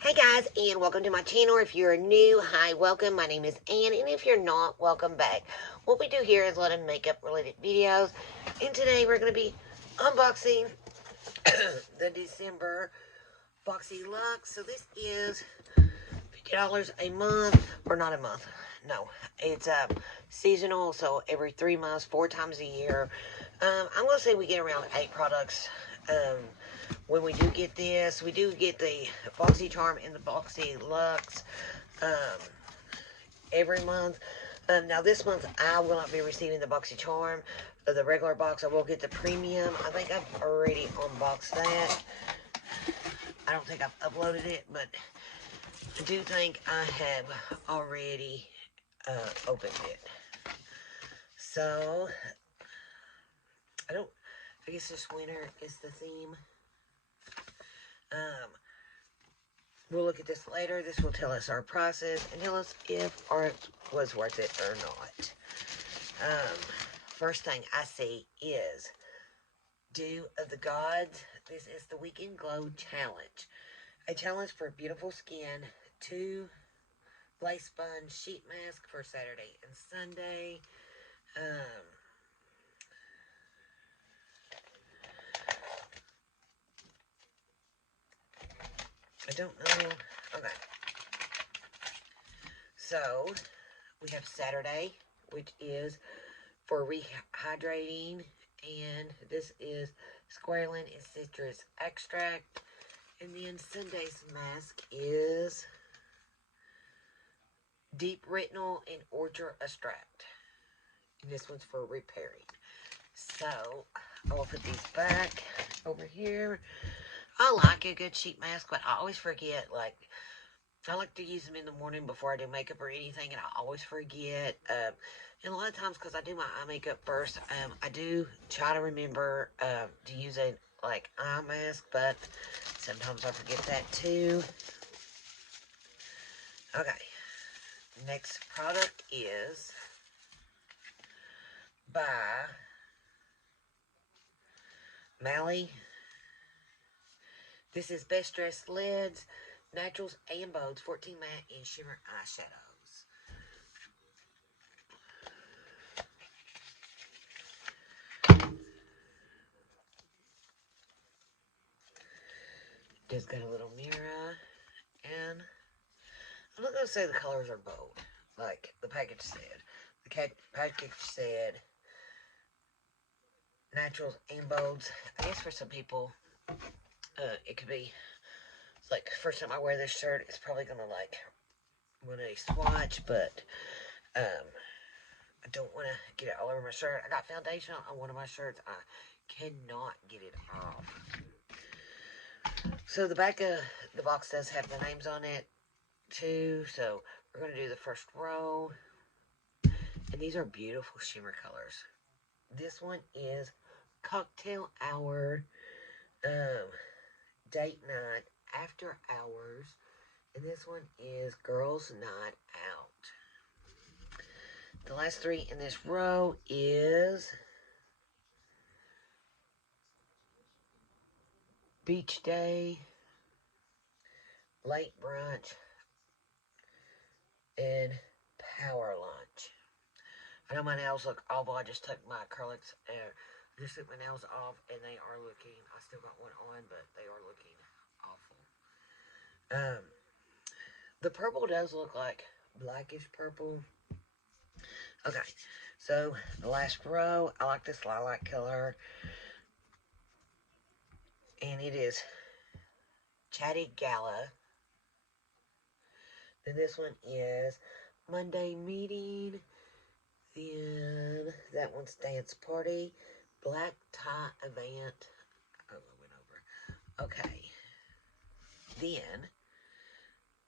Hey guys, and welcome to my channel. If you're new, hi, welcome. My name is Ann, and if you're not, welcome back. What we do here is a lot of makeup related videos, and today we're going to be unboxing the December Boxyluxe. So this is $50 a month, or not a month. No, it's seasonal, so every 3 months, 4 times a year. I'm going to say we get around 8 products. When we do get this, we do get the Boxycharm and the Boxyluxe every month. Now this month I will not be receiving the Boxycharm, the regular box. I will get the premium. I think I've already unboxed that. I don't think I've uploaded it, but I do think I have already opened it. So I guess this winter is the theme. We'll look at this later. This will tell us our process and tell us if art was worth it or not. First thing I see is Dew of the Gods. This is the Weekend Glow Challenge. A challenge for beautiful skin. 2 lace spun sheet mask for Saturday and Sunday. I don't know. Okay. So, we have Saturday, which is for rehydrating, and this is squalane and citrus extract. And then Sunday's mask is deep retinol and orchard extract. And this one's for repairing. So, I will put these back over here. I like a good sheet mask, but I always forget, like, I like to use them in the morning before I do makeup or anything, and I always forget. And a lot of times, because I do my eye makeup first, I do try to remember to use a, like, eye mask, but sometimes I forget that too. Okay. Next product is by Mally. This is Best Dressed Lids, Naturals and Bodes, 14 Matte and Shimmer Eyeshadows. Just got a little mirror, and I'm not going to say the colors are bold, like the package said. The package said Naturals and Bolds. I guess for some people, it could be, like, first time I wear this shirt, it's probably going to, like, want a swatch, but, I don't want to get it all over my shirt. I got foundation on one of my shirts. I cannot get it off. So the back of the box does have the names on it, too. So we're going to do the first row. And these are beautiful shimmer colors. This one is Cocktail Hour, Date Night, After Hours. And this one is Girls Night Out. The last 3 in this row is Beach Day, Late Brunch, and Power Lunch. I know my nails look awful. I just took my acrylics and I just took my nails off, and they are looking, I still got one on, but they are looking awful. The purple does look like blackish purple. Okay, so the last row, I like this lilac color, and it is Chatty Gala. Then this one is Monday Meeting. Then that one's Dance Party, Black Tie Event. Oh, I went over. Okay. Then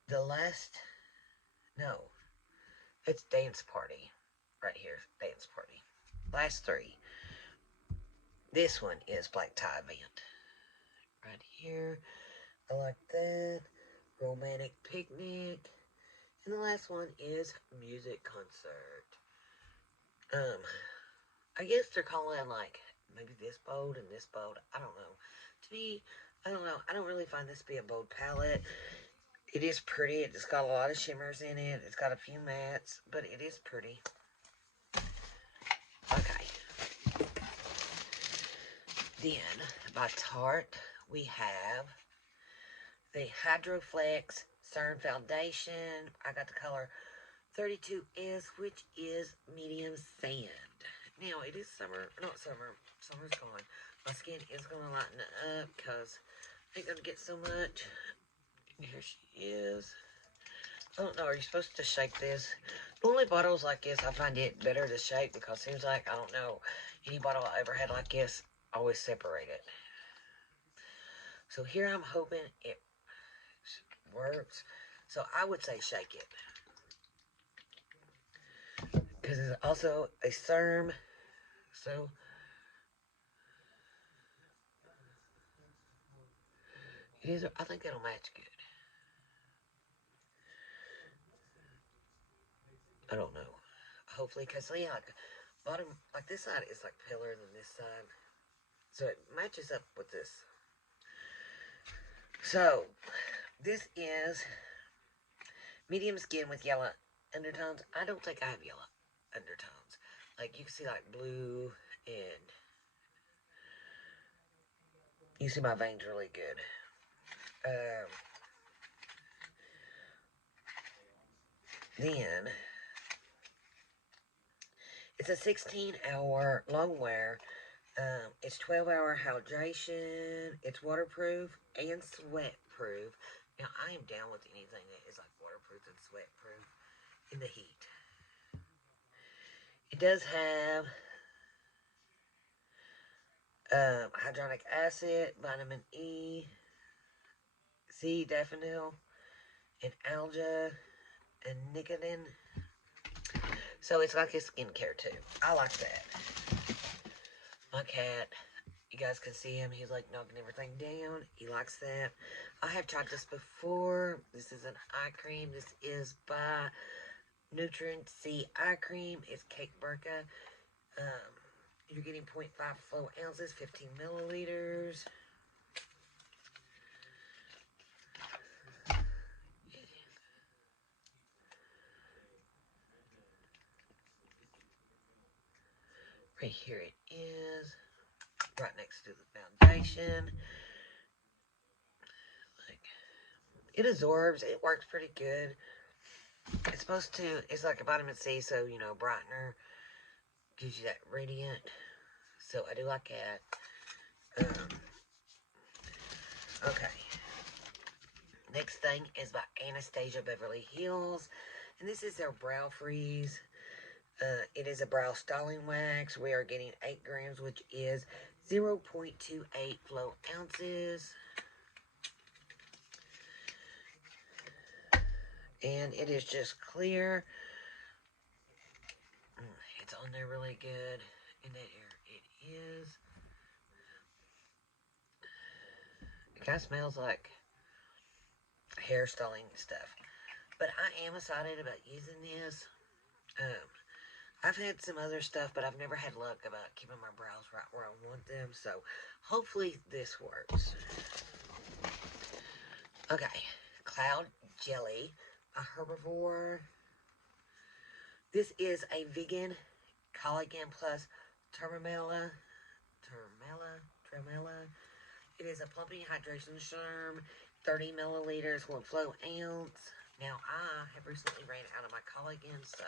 the last, no, it's Dance Party. Right here, Dance Party. Last 3. This one is Black Tie Event. Right here. I like that. Romantic Picnic. And the last one is Music Concert. I guess they're calling, like, maybe this bold and this bold. I don't know. To me, I don't know. I don't really find this to be a bold palette. It is pretty. It's got a lot of shimmers in it. It's got a few mattes, but it is pretty. Okay. Then, by Tarte, we have the Hydroflex CERN Foundation. I got the color 32S, which is medium sand. Now, it is summer. Not summer. Summer's gone. My skin is going to lighten up because I ain't going to get so much. Here she is. I don't know. Are you supposed to shake this? Normally, bottles like this, I find it better to shake because it seems like, I don't know, any bottle I ever had like this, always separate it. So here I'm hoping it works. So I would say shake it. Because it's also a CERM. So it is, I think it'll match good. I don't know. Hopefully, because yeah, like bottom, like this side is like paler than this side. So it matches up with this. So this is medium skin with yellow undertones. I don't think I have yellow undertones. Like you can see like blue and you see my veins really good. Then it's a 16-hour long wear. It's 12-hour hydration. It's waterproof and sweat proof. Now I am down with anything that is like waterproof and sweat proof in the heat. It does have hyaluronic acid, vitamin E, C, daffodil, and alga, and nicotine. So it's like a skincare too. I like that. My cat, you guys can see him. He's like knocking everything down. He likes that. I have tried this before. This is an eye cream. This is by Nutrient C eye cream. It's Cake Burka. You're getting 0.5 flow ounces, 15 milliliters. Right here it is, right next to the foundation. Like, it absorbs. It works pretty good. It's supposed to. It's like a vitamin C, so you know, brightener gives you that radiant. So I do like that. Okay. Next thing is by Anastasia Beverly Hills, and this is their Brow Freeze. It is a brow styling wax. We are getting 8 grams, which is 0.28 flow ounces. And it is just clear. It's on there really good. And there it is. It kind of smells like hair styling stuff. But I am excited about using this. I've had some other stuff, but I've never had luck about keeping my brows right where I want them. So hopefully this works. Okay. Cloud Jelly, a herbivore. This is a vegan collagen plus termella. It is a plumping hydration serum, 30 milliliters, 1 flow ounce. Now, I have recently ran out of my collagen, so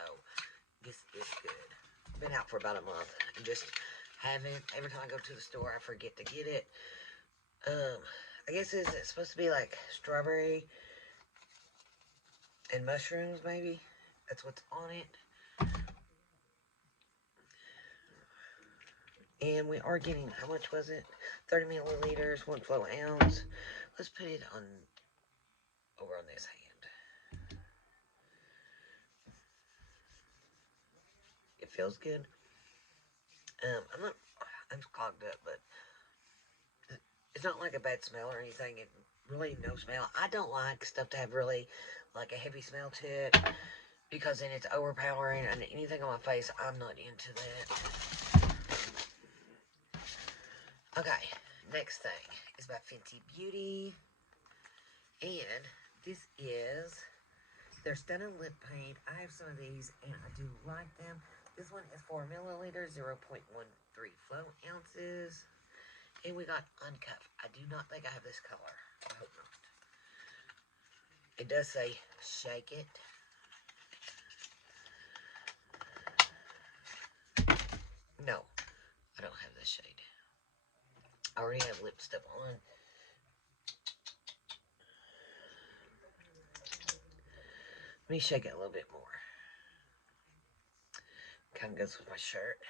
this is good. Been out for about a month and just haven't. Every time I go to the store, I forget to get it. I guess it's supposed to be like strawberry and mushrooms, maybe. That's what's on it. And we are getting, how much was it? 30 milliliters, 1 flow ounce. Let's put it on, over on this hand. It feels good. I'm clogged up, but it's not like a bad smell or anything. It really no smell. I don't like stuff to have really like a heavy smell to it because then it's overpowering and anything on my face, I'm not into that. Okay, next thing is by Fenty Beauty. And This is their stunning lip paint. I have some of these and I do like them. This one is 4 milliliters, 0.13 flow ounces. And we got uncut. I do not think I have this color. I hope not. It does say shake it. No, I don't have this shade. I already have lip stuff on. Let me shake it a little bit more. Kind of goes with my shirt.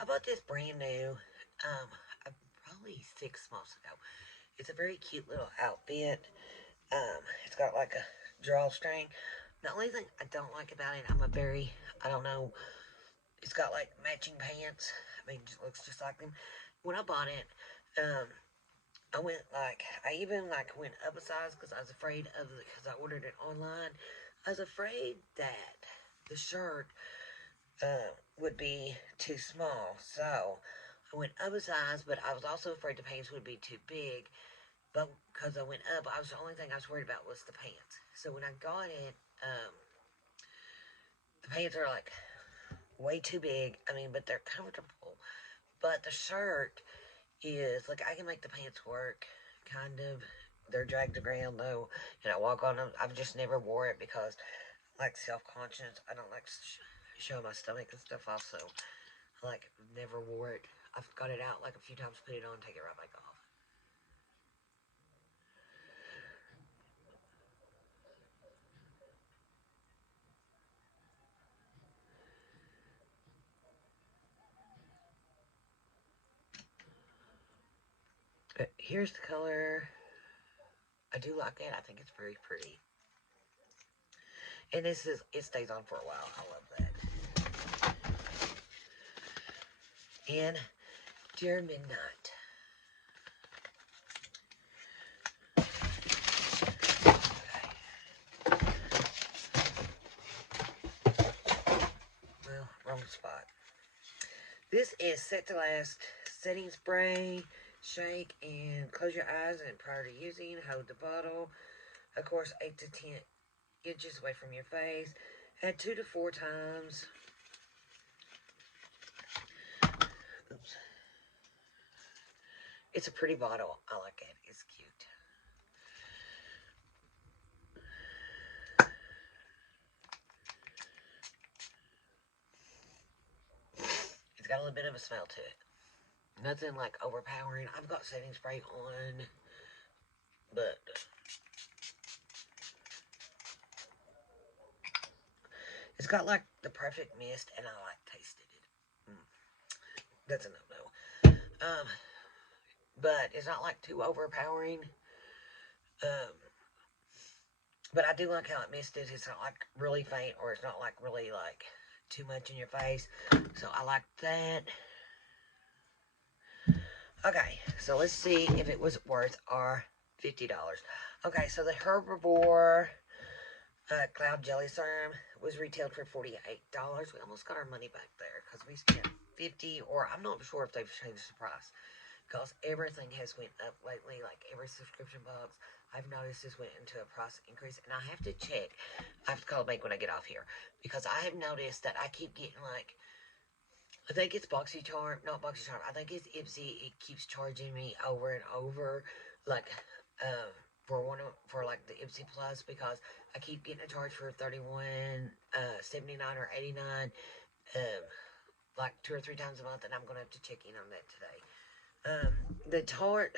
I bought this brand new, probably 6 months ago. It's a very cute little outfit. It's got like a drawstring. The only thing I don't like about it, I don't know, it's got like matching pants. I mean, it looks just like them. When I bought it, I even went up a size because I was afraid because I ordered it online. I was afraid that the shirt would be too small. So I went up a size, but I was also afraid the pants would be too big. But because I went up, the only thing I was worried about was the pants. So when I got it, the pants are like way too big. I mean, but they're comfortable. But the shirt is like I can make the pants work, kind of. They're dragged around though, and I walk on them. I've just never wore it because, like, self-conscious. I don't like show my stomach and stuff. Also, I never wore it. I've got it out like a few times, put it on, take it right back off. But here's the color. I do like it. I think it's very pretty. And it stays on for a while. I love that. And Dear Midnight. Well, wrong spot. This is Set to Last setting spray. Shake and close your eyes and prior to using, hold the bottle. Of course, 8 to 10 inches away from your face. Add 2 to 4 times. Oops. It's a pretty bottle. I like it. It's cute. It's got a little bit of a smell to it. Nothing like overpowering. I've got setting spray on, but it's got like the perfect mist, and I tasted it. That's a no-no. But it's not like too overpowering. Um, but I do like how it misted. It's not like really faint, or it's not like really like too much in your face. So I like that. Okay, so let's see if it was worth our $50. Okay, so the Herbivore Cloud Jelly Serum was retailed for $48. We almost got our money back there because we spent $50, or I'm not sure if they've changed the price because everything has went up lately. Like every subscription box, I've noticed this went into a price increase, and I have to check. I have to call the bank when I get off here because I have noticed that I keep getting I think it's Boxycharm, not Boxycharm. I think it's Ipsy. It keeps charging me over and over, like, for like the Ipsy Plus because I keep getting a charge for 31.79 or 89, like 2 or 3 times a month, and I'm gonna have to check in on that today. The Tarte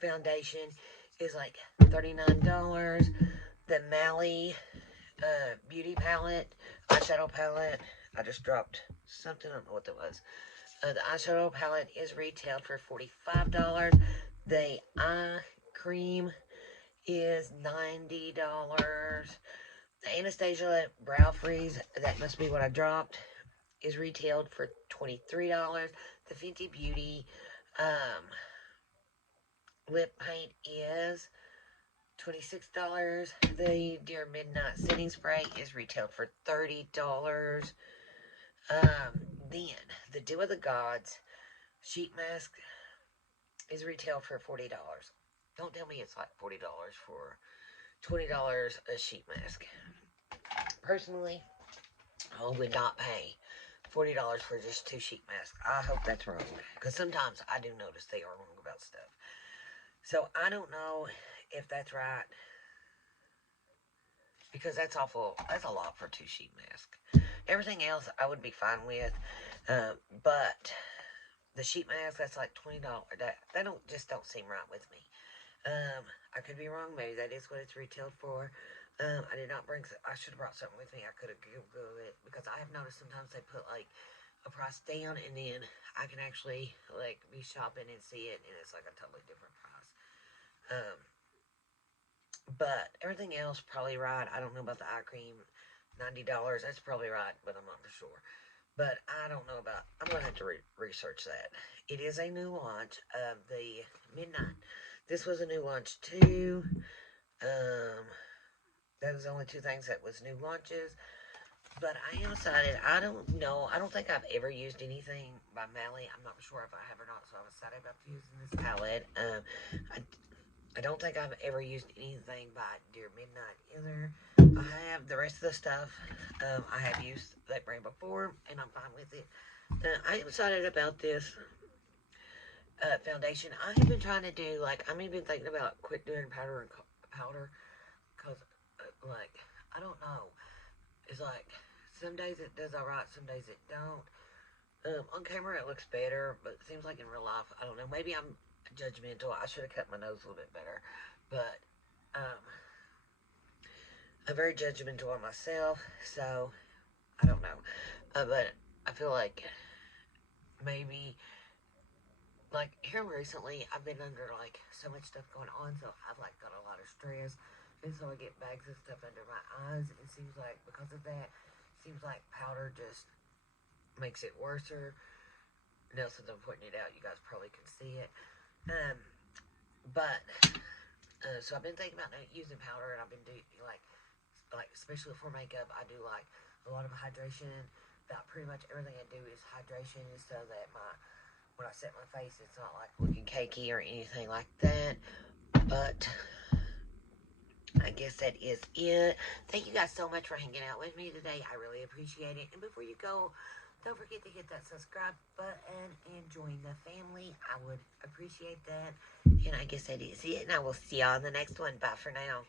foundation is like $39. The Mally beauty palette, eyeshadow palette. I just dropped something. I don't know what that was. The eyeshadow palette is retailed for $45. The eye cream is $90. The Anastasia Brow Freeze, that must be what I dropped, is retailed for $23. The Fenty Beauty lip paint is $26. The Dear Midnight setting spray is retailed for $30. Then the Dew of the Gods sheet mask is retailed for $40. Don't tell me it's like $40 for $20 a sheet mask. Personally, I would not pay $40 for just 2 sheet masks. I hope that's wrong, because sometimes I do notice they are wrong about stuff. So I don't know if that's right, because that's awful. That's a lot for 2 sheet masks. Everything else I would be fine with, but the sheet mask, that's like $20. That don't seem right with me. I could be wrong. Maybe that is what it's retailed for. I did not bring. I should have brought something with me. I could have googled it, because I have noticed sometimes they put like a price down, and then I can actually like be shopping and see it, and it's like a totally different price. Um, but everything else probably right. I don't know about the eye cream, $90. That's probably right, but I'm not for sure. But I don't know about. I'm gonna have to research that. It is a new launch of the midnight. This was a new launch too. Um, that was the only two things that was new launches. But I am excited. I don't know. I don't think I've ever used anything by Mally. I'm not sure if I have or not, so I'm excited about using this palette. I don't think I've ever used anything by Dear Midnight either. I have the rest of the stuff. I have used that brand before, and I'm fine with it. I am excited about this foundation. I have been trying to do, like, I've even thinking about quit doing powder and powder, because, like, I don't know. It's like, some days it does alright, some days it don't. On camera it looks better, but it seems like in real life, I don't know. Maybe I'm judgmental. I should have cut my nose a little bit better. But, I'm very judgmental on myself, so I don't know. But I feel like maybe, like, here recently, I've been under, like, so much stuff going on, so I've, like, got a lot of stress, and so I get bags of stuff under my eyes. It seems like, because of that, seems like powder just makes it worser. Now, since I'm pointing it out, you guys probably can see it. But, so I've been thinking about using powder, and I've been doing, like, especially for makeup, I do, like, a lot of hydration. About pretty much everything I do is hydration, so that when I set my face, it's not like looking cakey or anything like that. But I guess that is it. Thank you guys so much for hanging out with me today. I really appreciate it. And before you go, don't forget to hit that subscribe button and join the family. I would appreciate that. And I guess that is it. And I will see y'all in the next one. Bye for now.